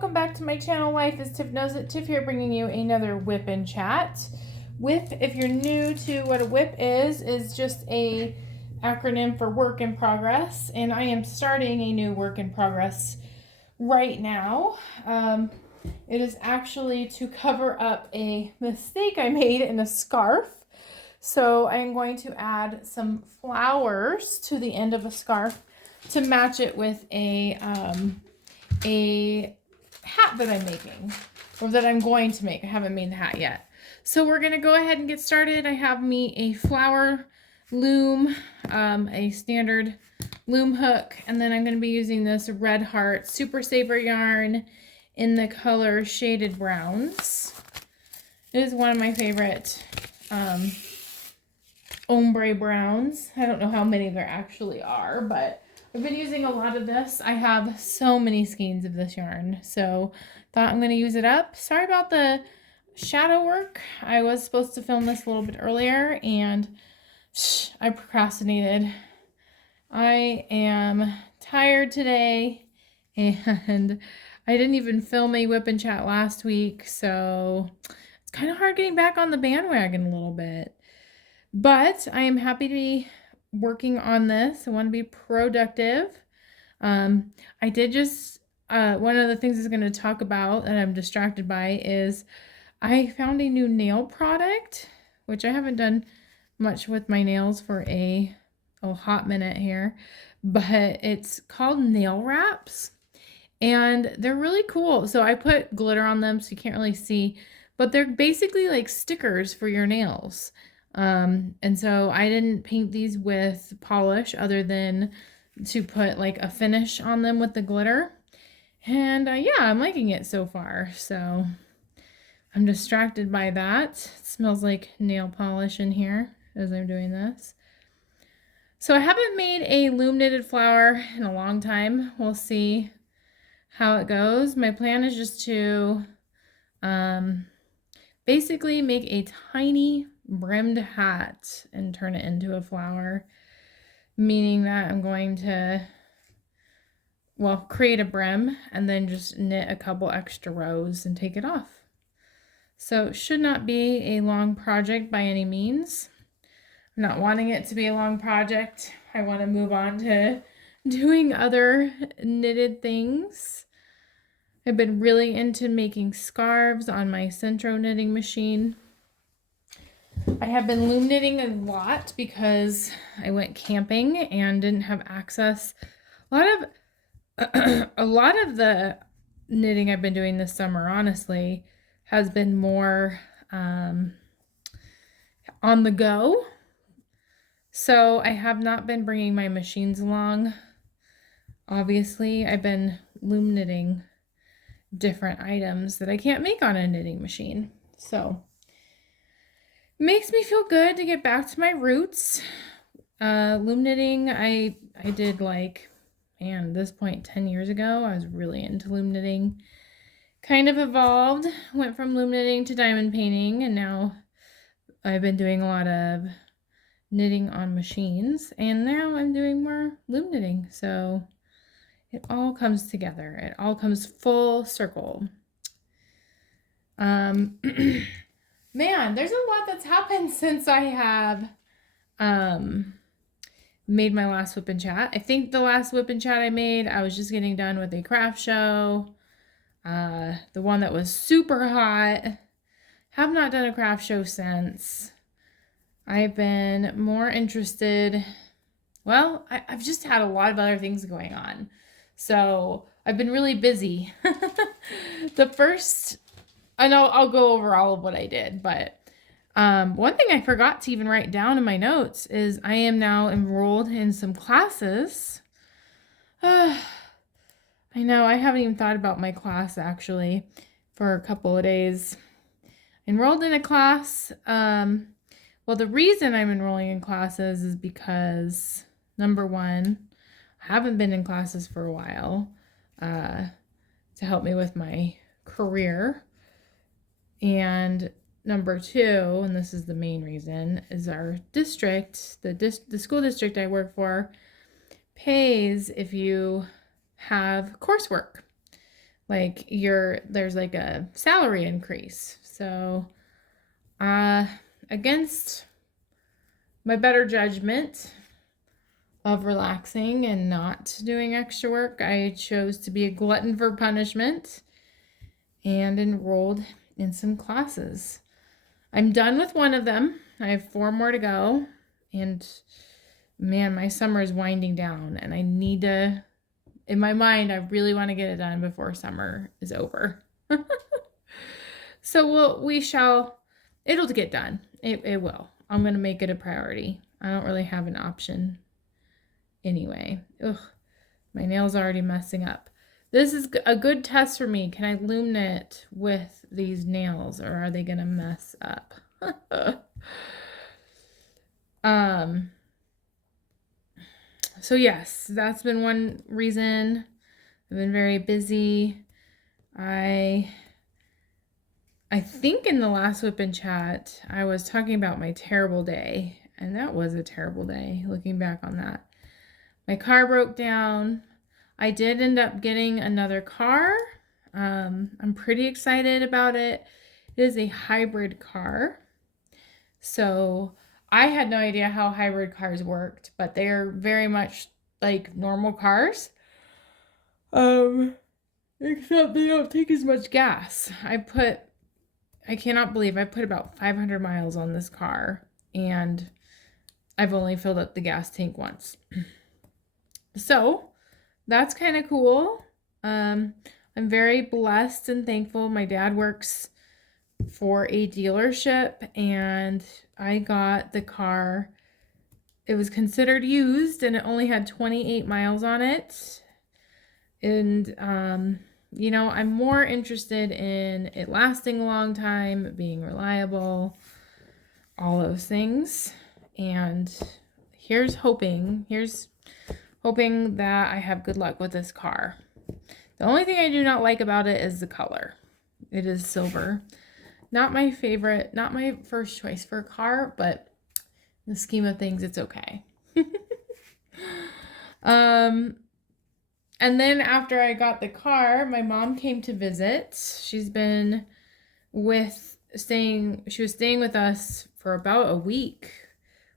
welcome back to my channel. Life as Tiff Knows It. Tiff here bringing you another WIP and chat. WIP, if you're new to what a WIP is just a acronym for work in progress, and I am starting a new work in progress right now. It is actually to cover up a mistake I made in a scarf. So I'm going to add some flowers to the end of a scarf to match it with a hat that I'm making, or that I'm going to make. I haven't made the hat yet. So we're going to go ahead and get started. I have me a flower loom, a standard loom hook, and then I'm going to be using this Red Heart Super Saver yarn in the color Shaded Browns. It is one of my favorite ombre browns. I don't know how many there actually are, but I've been using a lot of this. I have so many skeins of this yarn, so thought I'm going to use it up. Sorry about the shadow work. I was supposed to film this a little bit earlier, and I procrastinated. I am tired today, and I didn't even film a WIP and chat last week, so it's kind of hard getting back on the bandwagon a little bit. But I am happy to be working on this. I want to be productive. I did just, one of the things I'm going to talk about that I'm distracted by is I found a new nail product, which I haven't done much with my nails for a hot minute here, but it's called nail wraps, and they're really cool. So I put glitter on them so you can't really see, but they're basically like stickers for your nails. And so I didn't paint these with polish other than to put like a finish on them with the glitter. And yeah, I'm liking it so far. So I'm distracted by that. It smells like nail polish in here as I'm doing this. So I haven't made a loom knitted flower in a long time. We'll see how it goes. My plan is just to basically make a tiny brimmed hat and turn it into a flower, meaning that I'm going to, well, create a brim and then just knit a couple extra rows and take it off. So it should not be a long project by any means. I'm not wanting it to be a long project. I want to move on to doing other knitted things. I've been really into making scarves on my Centro knitting machine. I have been loom knitting a lot because I went camping and didn't have access. A lot of the knitting I've been doing this summer, honestly, has been more on the go. So I have not been bringing my machines along. Obviously, I've been loom knitting different items that I can't make on a knitting machine. So makes me feel good to get back to my roots. Loom knitting, I did like, man, at this point 10 years ago, I was really into loom knitting. Kind of evolved, went from loom knitting to diamond painting, and now I've been doing a lot of knitting on machines, and now I'm doing more loom knitting. So it all comes together. It all comes full circle. Man, there's a lot that's happened since I have made my last WIP and chat. I think the last WIP and chat I made, I was just getting done with a craft show. The one that was super hot. Have not done a craft show since. I've been more interested. Well, I've just had a lot of other things going on. So I've been really busy. And I'll go over all of what I did, but one thing I forgot to even write down in my notes is I am now enrolled in some classes. I know, I haven't even thought about my class actually for a couple of days. Enrolled in a class. Well, the reason I'm enrolling in classes is because, number one, I haven't been in classes for a while to help me with my career. And number two, and this is the main reason, is our district, the school district I work for, pays if you have coursework. like there's like a salary increase. So against my better judgment of relaxing and not doing extra work, I chose to be a glutton for punishment and enrolled in some classes. I'm done with one of them. I have 4 more to go, and man, my summer is winding down, and I need to, in my mind, I really want to get it done before summer is over. So it'll get done. It will. I'm going to make it a priority. I don't really have an option anyway. Ugh, my nails are already messing up. This is a good test for me. Can I loom knit with these nails, or are they going to mess up? So yes, that's been one reason. I've been very busy. I think in the last WIP and chat, I was talking about my terrible day, and that was a terrible day, looking back on that. My car broke down. I did end up getting another car. I'm pretty excited about it. It is a hybrid car. So I had no idea how hybrid cars worked, but they're very much like normal cars. Except they don't take as much gas. I cannot believe I put about 500 miles on this car, and I've only filled up the gas tank once. So that's kind of cool. I'm very blessed and thankful. My dad works for a dealership, and I got the car. It was considered used, and it only had 28 miles on it. And, you know, I'm more interested in it lasting a long time, being reliable, all those things. And here's hoping that I have good luck with this car. The only thing I do not like about it is the color. It is silver. Not my favorite, not my first choice for a car, but in the scheme of things, it's okay. And then after I got the car, my mom came to visit. She was staying with us for about a week.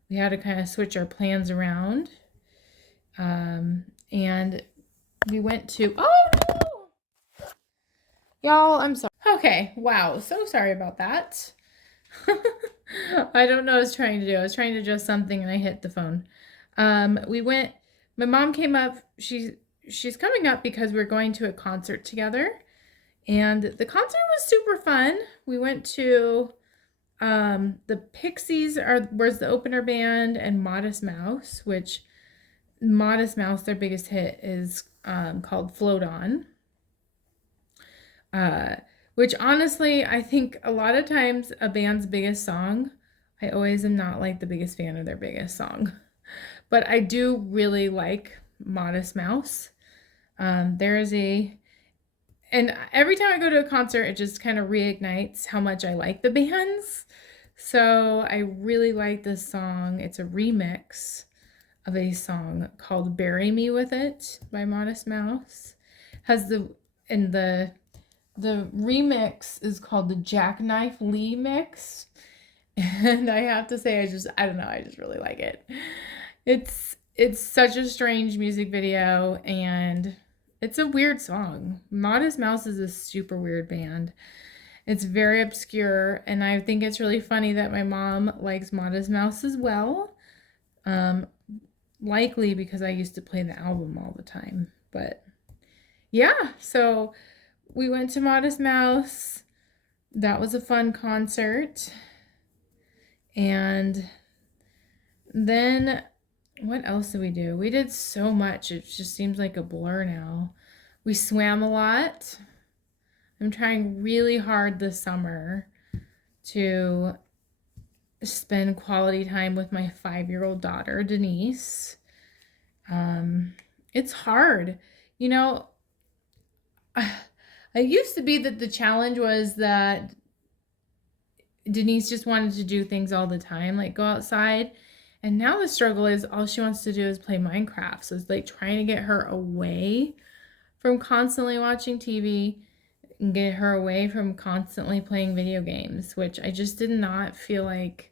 We had to kind of switch our plans around. And we went to, oh no! Y'all, I'm sorry. Okay, wow, so sorry about that. I don't know what I was trying to do. I was trying to adjust something and I hit the phone. My mom came up. She's coming up because we're going to a concert together. And the concert was super fun. We went to the Pixies was the opener band, and Modest Mouse, which Modest Mouse, their biggest hit is called Float On. Which honestly, I think a lot of times a band's biggest song, I always am not like the biggest fan of their biggest song. But I do really like Modest Mouse. And every time I go to a concert, it just kind of reignites how much I like the bands. So I really like this song. It's a remix of a song called Bury Me With It by Modest Mouse. The remix is called the Jackknife Lee mix. And I have to say, I don't know, I just really like it. It's such a strange music video, and it's a weird song. Modest Mouse is a super weird band. It's very obscure, and I think it's really funny that my mom likes Modest Mouse as well. Likely because I used to play the album all the time. But yeah, so we went to Modest Mouse. That was a fun concert. And then what else did we do? We did so much. It just seems like a blur now. We swam a lot. I'm trying really hard this summer to spend quality time with my 5-year-old daughter, Denise. It's hard. You know, I used to be that the challenge was that Denise just wanted to do things all the time, like go outside. And now the struggle is all she wants to do is play Minecraft. So it's like trying to get her away from constantly watching TV and get her away from constantly playing video games, which I just did not feel like,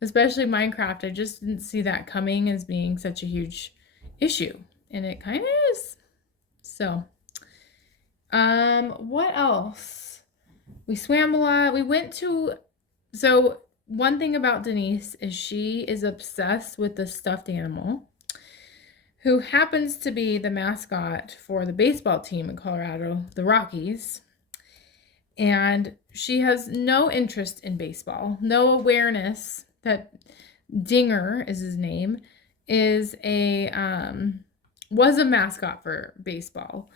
especially Minecraft, I just didn't see that coming as being such a huge issue. And it kind of is. So, what else? We swam a lot. So one thing about Denise is she is obsessed with the stuffed animal who happens to be the mascot for the baseball team in Colorado, the Rockies. And she has no interest in baseball, no awareness that Dinger is his name, was a mascot for baseball.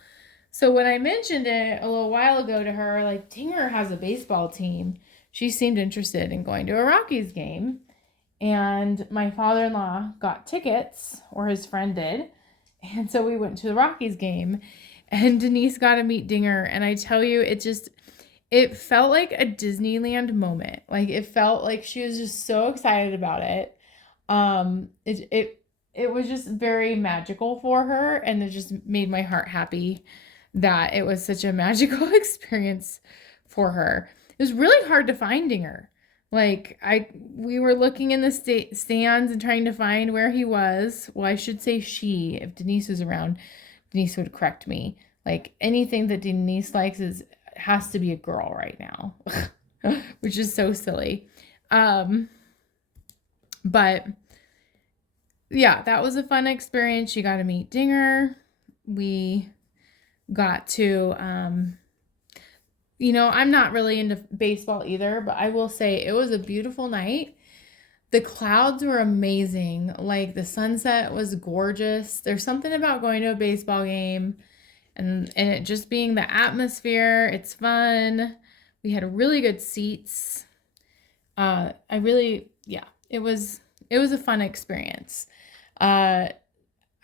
So when I mentioned it a little while ago to her, like, Dinger has a baseball team, she seemed interested in going to a Rockies game. And my father-in-law got tickets, or his friend did. And so we went to the Rockies game, and Denise got to meet Dinger. And I tell you, it felt like a Disneyland moment. Like, it felt like she was just so excited about it. It was just very magical for her, and it just made my heart happy that it was such a magical experience for her. It was really hard to find Dinger. Like, we were looking in the stands and trying to find where he was. Well, I should say she. If Denise was around, Denise would correct me. Like, anything that Denise likes has to be a girl right now, which is so silly. But yeah, that was a fun experience. She got to meet Dinger. We got to, I'm not really into baseball either, but I will say it was a beautiful night. The clouds were amazing. Like, the sunset was gorgeous. There's something about going to a baseball game and it just being the atmosphere. It's fun. We had really good seats. It was a fun experience.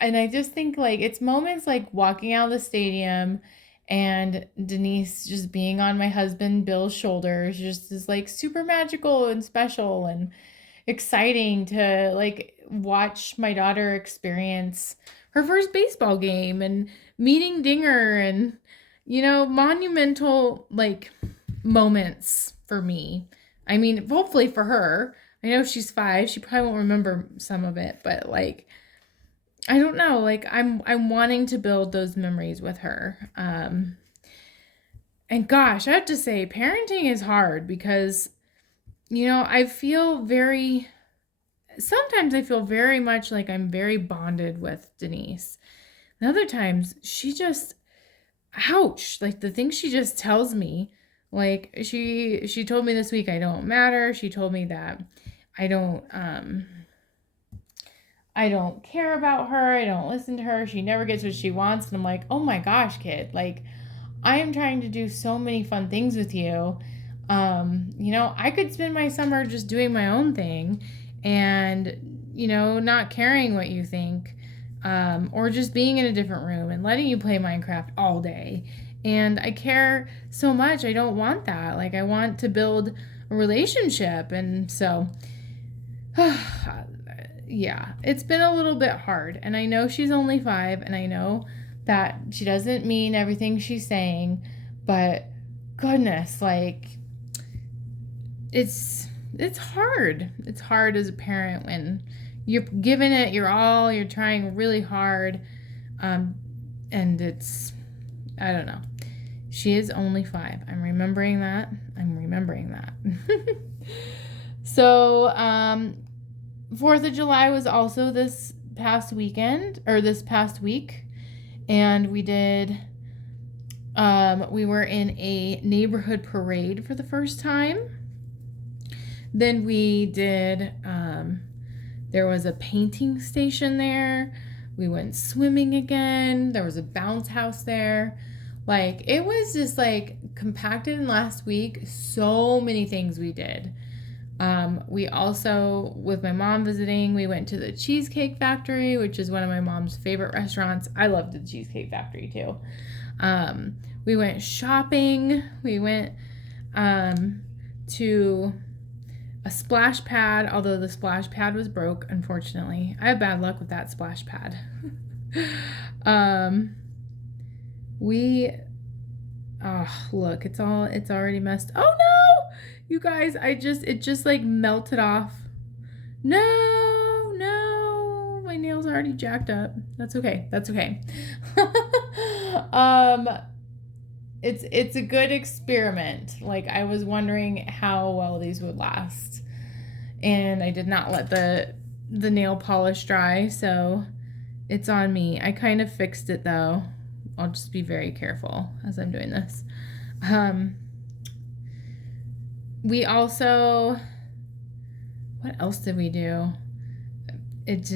And I just think, like, it's moments like walking out of the stadium and Denise just being on my husband Bill's shoulders just is, like, super magical and special and exciting to, like, watch my daughter experience her first baseball game and meeting Dinger and, monumental, like, moments for me. I mean, hopefully for her. I know she's 5. She probably won't remember some of it, but, like, I don't know. Like, I'm wanting to build those memories with her. And gosh, I have to say, parenting is hard because, sometimes I feel very much like I'm very bonded with Denise. And other times she just, ouch, like, the things she just tells me, like, she told me this week I don't matter. She told me that I don't care about her. I don't listen to her. She never gets what she wants. And I'm like, oh my gosh, kid. Like, I am trying to do so many fun things with you. I could spend my summer just doing my own thing and, not caring what you think, or just being in a different room and letting you play Minecraft all day. And I care so much. I don't want that. Like, I want to build a relationship. And so, yeah, it's been a little bit hard. And I know she's only 5, and I know that she doesn't mean everything she's saying, but goodness, like, it's hard. It's hard as a parent when you're giving it your all, you're trying really hard, and I don't know. She is only 5. I'm remembering that. So, 4th of July was also this past week, and we were in a neighborhood parade for the first time. Then we did, there was a painting station there. We went swimming again. There was a bounce house there. Like, it was just, like, compacted in last week. So many things we did. We also, with my mom visiting, we went to the Cheesecake Factory, which is one of my mom's favorite restaurants. I love the Cheesecake Factory too. We went shopping. We went to a splash pad, although the splash pad was broke, unfortunately. I have bad luck with that splash pad. We, oh, look, it's already messed. Oh no! You guys, it just like melted off. No, no, my nails are already jacked up. That's okay. That's okay. um, it's a good experiment. Like, I was wondering how well these would last, and I did not let the nail polish dry, so it's on me. I kind of fixed it though. I'll just be very careful as I'm doing this. We also, what else did we do? It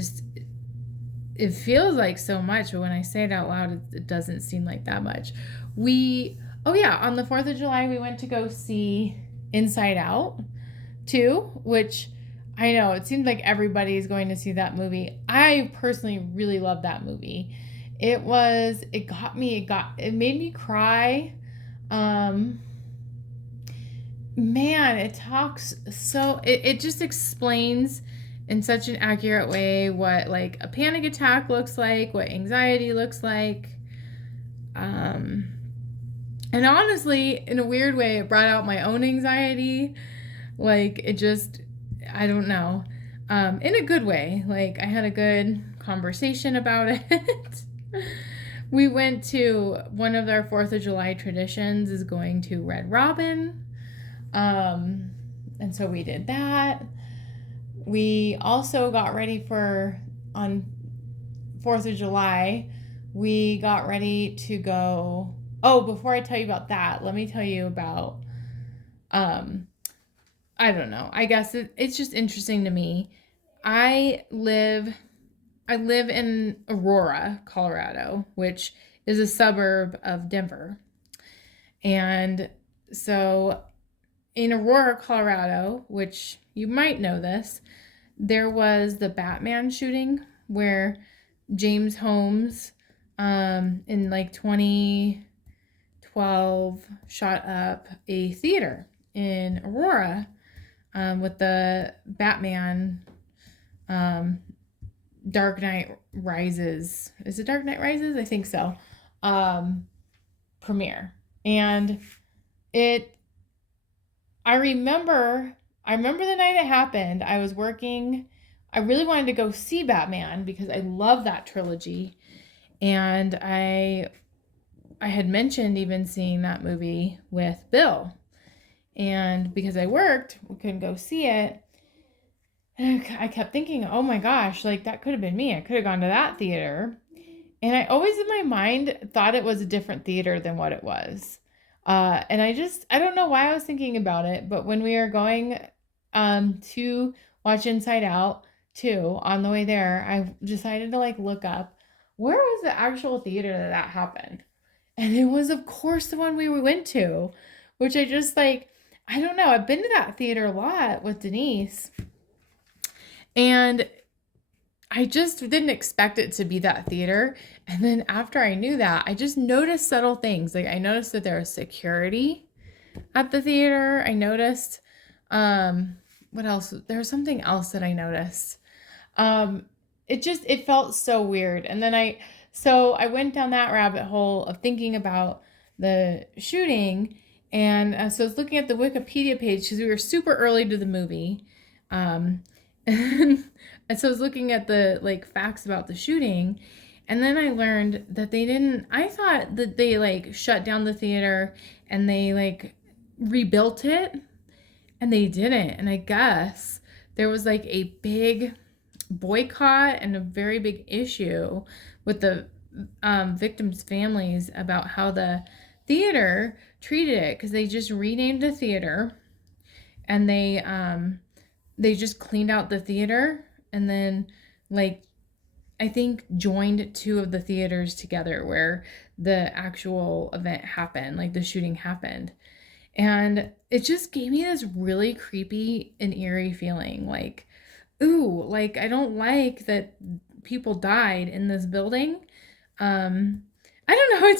feels like so much, but when I say it out loud, it doesn't seem like that much. Oh yeah, on the 4th of July, we went to go see Inside Out 2, which I know it seems like everybody's going to see that movie. I personally really love that movie. It made me cry. Man, it just explains in such an accurate way what like a panic attack looks like, what anxiety looks like. And honestly, in a weird way, it brought out my own anxiety. Like, I don't know. In a good way. Like, I had a good conversation about it. We went to one of our 4th of July traditions is going to Red Robin. And so we did that. We also got ready on 4th of July, we got ready to go. Oh, before I tell you about that, let me tell you about, I don't know. I guess it's just interesting to me. I live in Aurora, Colorado, which is a suburb of Denver. And so in Aurora, Colorado, which you might know this, there was the Batman shooting where James Holmes in like 2012 shot up a theater in Aurora with the Batman Dark Knight Rises. Is it Dark Knight Rises? I think so. Premiere. And I remember the night it happened. I was working. I really wanted to go see Batman because I love that trilogy. And I had mentioned even seeing that movie with Bill. And because I worked, we couldn't go see it. And I kept thinking, oh my gosh, like that could have been me. I could have gone to that theater. And I always in my mind thought it was a different theater than what it was. And I don't know why I was thinking about it, but when we were going to watch Inside Out 2 on the way there, I decided to like look up where was the actual theater that happened. And it was of course the one we went to, which I just like, I don't know. I've been to that theater a lot with Denise. And I just didn't expect it to be that theater. And then after I knew that, I just noticed subtle things. Like I noticed that there was security at the theater. I noticed, what else? There was something else that I noticed. It felt so weird. And then I went down that rabbit hole of thinking about the shooting. And so I was looking at the Wikipedia page because we were super early to the movie. And so I was looking at the like facts about the shooting, and then I learned that I thought that they like shut down the theater and they like rebuilt it, and they didn't. And I guess there was like a big boycott and a very big issue with the victims' families about how the theater treated it, because they just renamed the theater and they just cleaned out the theater and then like I think joined 2 of the theaters together where the actual event happened, like the shooting happened. And it just gave me this really creepy and eerie feeling like, ooh, like I don't like that people died in this building. I don't know,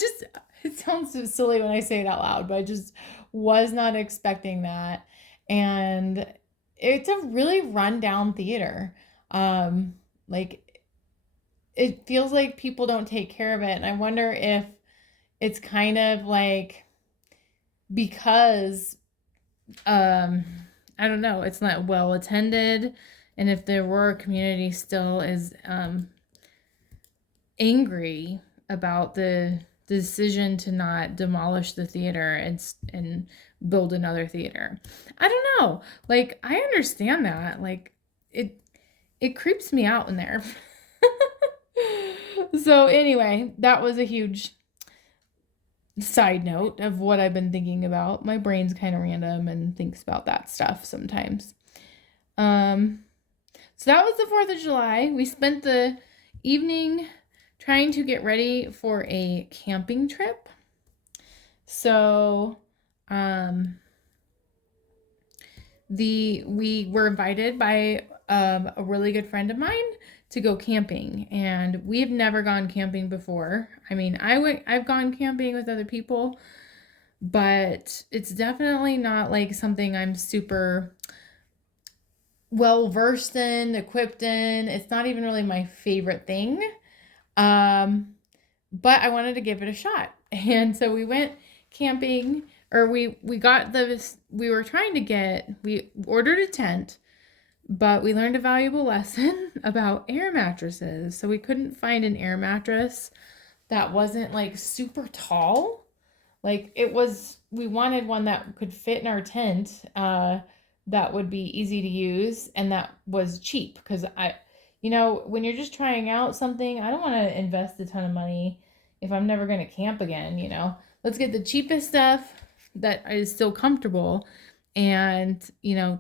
it sounds so silly when I say it out loud, but I just was not expecting that. And it's a really rundown theater. Like it feels like people don't take care of it. And I wonder if it's kind of like, because I don't know, it's not well attended, and if there were a community still is angry about the decision to not demolish the theater and build another theater. I don't know. Like, I understand that. Like, it creeps me out in there. So anyway, that was a huge side note of what I've been thinking about. My brain's kind of random and thinks about that stuff sometimes. So that was the 4th of July. We spent the evening trying to get ready for a camping trip. So we were invited by a really good friend of mine to go camping, and we've never gone camping before. I mean, I've gone camping with other people, but it's definitely not like something I'm super well versed in, equipped in. It's not even really my favorite thing. But I wanted to give it a shot. And so we went camping, or we were trying to we ordered a tent, but we learned a valuable lesson about air mattresses. So we couldn't find an air mattress that wasn't like super tall. Like, we wanted one that could fit in our tent, that would be easy to use, and that was cheap, because when you're just trying out something, I don't want to invest a ton of money if I'm never going to camp again. Let's get the cheapest stuff that is still comfortable and,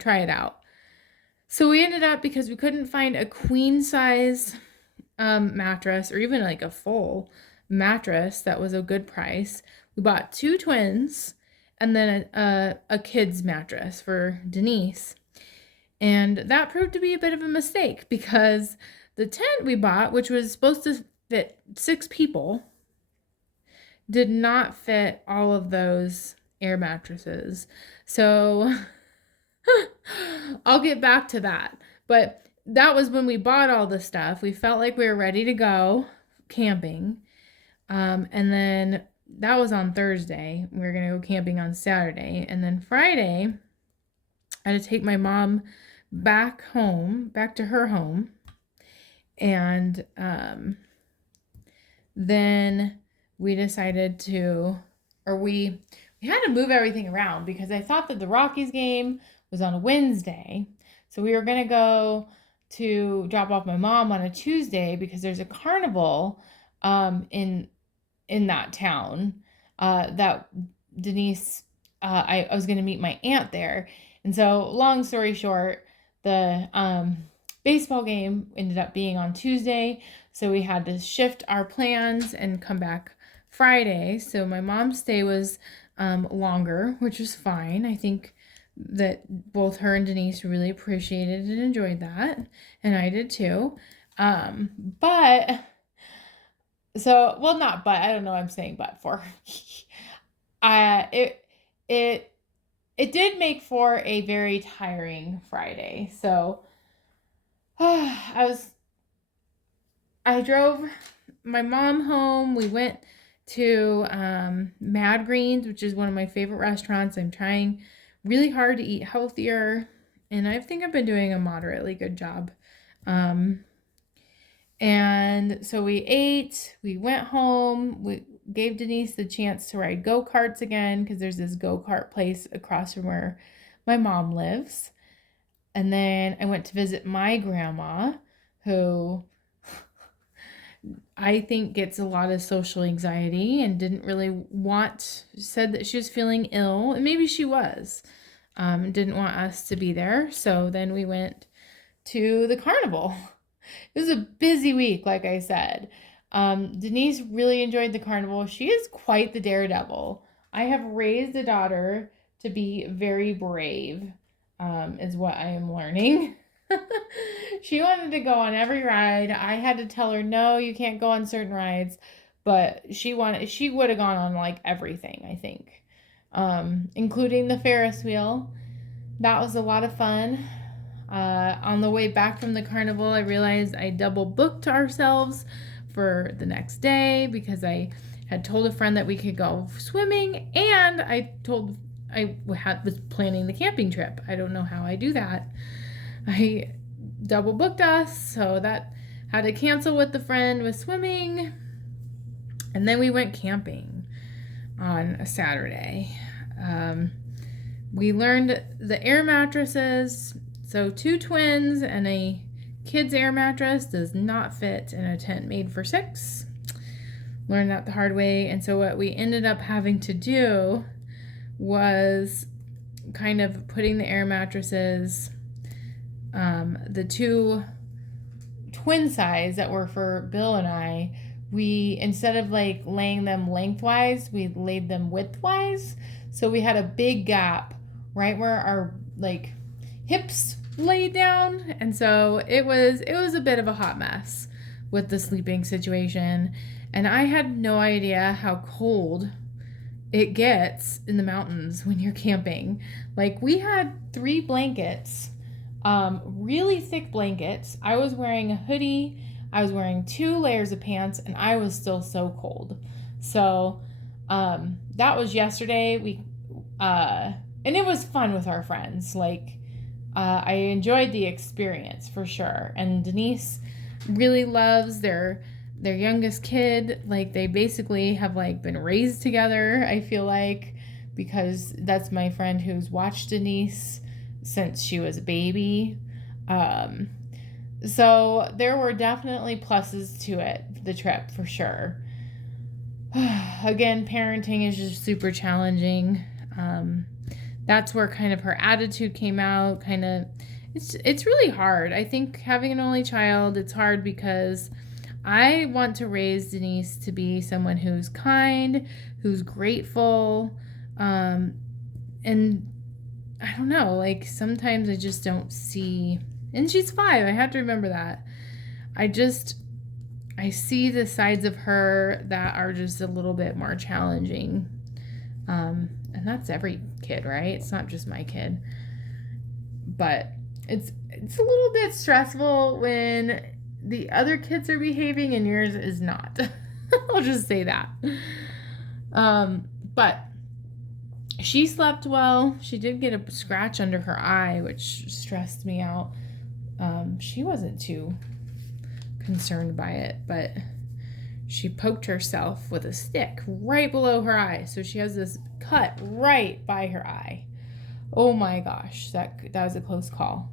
try it out. So we ended up, because we couldn't find a queen size mattress, or even like a full mattress that was a good price, we bought 2 twins and then a kid's mattress for Denise. And that proved to be a bit of a mistake, because the tent we bought, which was supposed to fit 6 people, did not fit all of those air mattresses. So I'll get back to that. But that was when we bought all the stuff. We felt like we were ready to go camping. And then that was on Thursday. We were going to go camping on Saturday. And then Friday, I had to take my mom back to her home. And then we decided we had to move everything around, because I thought that the Rockies game was on a Wednesday. So we were going to go to drop off my mom on a Tuesday, because there's a carnival in that town that Denise, I was going to meet my aunt there. And so, long story short, the baseball game ended up being on Tuesday, so we had to shift our plans and come back Friday. So my mom's stay was longer, which was fine. I think that both her and Denise really appreciated and enjoyed that, and I did too. But so, well, not but, I don't know what I'm saying but for. It did make for a very tiring Friday. So I drove my mom home. We went to Mad Greens, which is one of my favorite restaurants. I'm trying really hard to eat healthier, and I think I've been doing a moderately good job. And so we ate, we went home, we gave Denise the chance to ride go-karts again, because there's this go-kart place across from where my mom lives. And then I went to visit my grandma, who I think gets a lot of social anxiety and didn't really said that she was feeling ill, and maybe she was, didn't want us to be there. So then we went to the carnival. It was a busy week, like I said. Denise really enjoyed the carnival. She is quite the daredevil. I have raised a daughter to be very brave, is what I am learning. She wanted to go on every ride. I had to tell her, no, you can't go on certain rides. But she would have gone on like everything, I think, including the Ferris wheel. That was a lot of fun. On the way back from the carnival, I realized I double booked ourselves for the next day, because I had told a friend that we could go swimming, and I was planning the camping trip. I don't know how I do that. I double booked us, so that had to cancel with the friend with swimming. And then we went camping on a Saturday. We learned the air mattresses. So 2 twins and a kid's air mattress does not fit in a tent made for 6. Learned that the hard way. And so what we ended up having to do was kind of putting the air mattresses, the 2 twin size that were for Bill and I, we, instead of like laying them lengthwise, we laid them widthwise. So we had a big gap right where our like hips laid down. And so it was a bit of a hot mess with the sleeping situation. And I had no idea how cold it gets in the mountains when you're camping. Like, we had 3 blankets, really thick blankets. I was wearing a hoodie. I was wearing 2 layers of pants, and I was still so cold. So that was yesterday. And it was fun with our friends. Like, I enjoyed the experience for sure. And Denise really loves their youngest kid. Like, they basically have like been raised together, I feel like, because that's my friend who's watched Denise since she was a baby. So there were definitely pluses to it, the trip, for sure. Again, parenting is just super challenging. That's where kind of her attitude came out. Kind of, it's really hard. I think having an only child, it's hard because I want to raise Denise to be someone who's kind, who's grateful, and I don't know, like, sometimes I just don't see, and she's 5, I have to remember that. I see the sides of her that are just a little bit more challenging. And that's every kid, right? It's not just my kid. But it's a little bit stressful when the other kids are behaving and yours is not. I'll just say that. But she slept well. She did get a scratch under her eye, which stressed me out. She wasn't too concerned by it, but she poked herself with a stick right below her eye. So she has this cut right by her eye. Oh my gosh, that was a close call.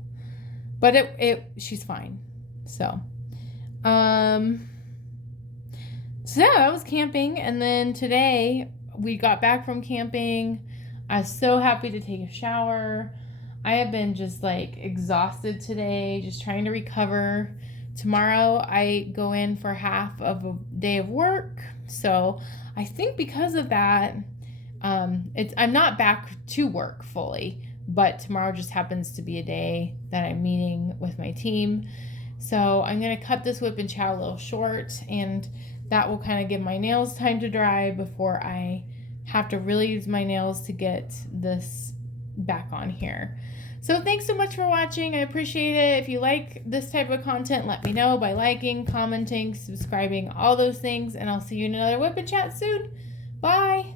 But she's fine. So yeah, that was camping. And then today we got back from camping. I was so happy to take a shower. I have been just like exhausted today, just trying to recover. Tomorrow I go in for half of a day of work. So I think because of that, I'm not back to work fully, but tomorrow just happens to be a day that I'm meeting with my team. So I'm going to cut this whip and chow a little short, and that will kind of give my nails time to dry before I have to really use my nails to get this back on here. So thanks so much for watching. I appreciate it. If you like this type of content, let me know by liking, commenting, subscribing, all those things, and I'll see you in another whip and chat soon. Bye.